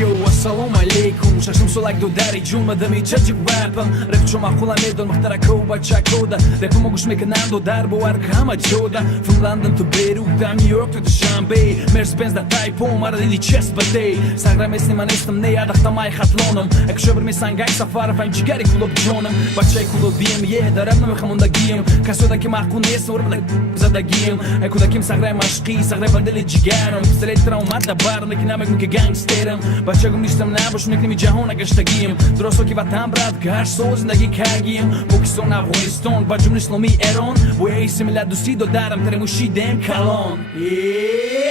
Yo, assalomu alaykum Shashim solak do dari juma da mi chajik rapam Rap cho maqula medon muhtara koba chakoda Rapam ogush mekanando darbo arkama joda From London to Beirut, da New York to Dushanbe Mercedes-Benz da Type O, mara lili chest batej Sagra mesni ma nestam ne adach ta maj hatlonom Ek shober me sangaj safara fajn qigari kulo bjonem Bachaj kulo biem, da rap me khamon da giem Kaso da kim aqu nesam urb da zada giem Eko da kim sagra mashqi, sagra bandeli jigarom Pistele traumat da bar, nekinam ek nuke gangsteram Bachagum nishtam nabosh neknimi jahon agashtagim Droso ki vatam brat, gash so zindagi kagim Pokiston Afghanistan, bajum nishlomi Eron Boye simila dusi do daram, tere mushi dem kalon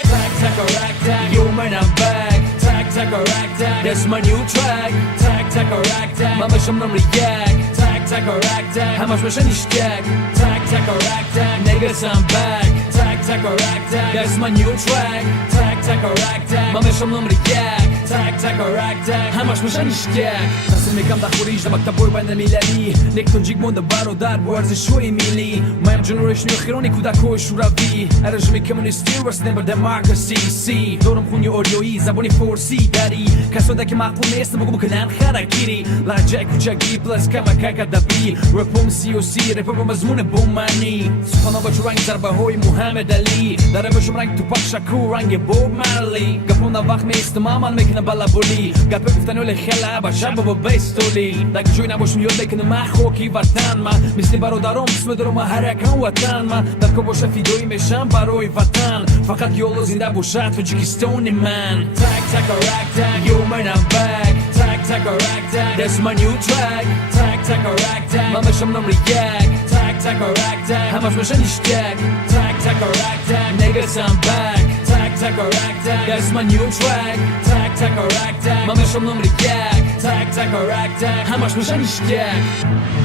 Tack, tack, a rack, tack, yo man I'm back Tack, tack, a rack, tack, that's my new track Tack, tack, a rack, tack, mama shamnam react Tack, tack, a rack, tack, hamash mashan ishtak Tack, tack, a rack, tack, niggas I'm back Tack, tack, a rack, tack, that's my new track Tack, tack, a rack, tack, mama shamnam react Tack, tack, a rack, tack, hamash mashan ishtak Nasim mikam da khurij da baktaboy banda milali Nekton jigmon da barodar bo arzishoy mili My generation yokhironi kudako shuravi Arajmi communist was never democracy See, دورم خونی اوریویی زبانی فورسی داری کسوده که معقول نیست بگو بکنن خرکیری لحجه کوچکی پلس کمکه کدبی رپوم سیوسی رپوم مضمون بومانی سخانا با چو رنگ ضربه های محمد علی داره بشم رنگ تو پاک شکو رنگ بوب مرلی گپون دا وقت میست مامان میکنه بالا بولی گپه گفتن ولی خلا با شب با بیستولی دک جوی نباشم یاد بکنه ما خوکی وطن ما مثل برادرام اسم درو ما هرکن وطن ما در که باشه فیدوی میشم برای وطن فقط یولو زنده باشد Tajikistani man Tack, tack, a rack, tack, yo man I'm back Tack, tack, a rack, tack, that's my new track Tack, tack, a rack, tack, mama shamnam react Tack, tack, a rack, tack, hamash mashan ishtak Tack, tack, a rack, tack, niggas I'm back Tack, tack, a rack, tack, that's my new track Tack, tack, a rack, tack, mama shamnam react Tack, tack, a rack, tack, hamash mashan ishtak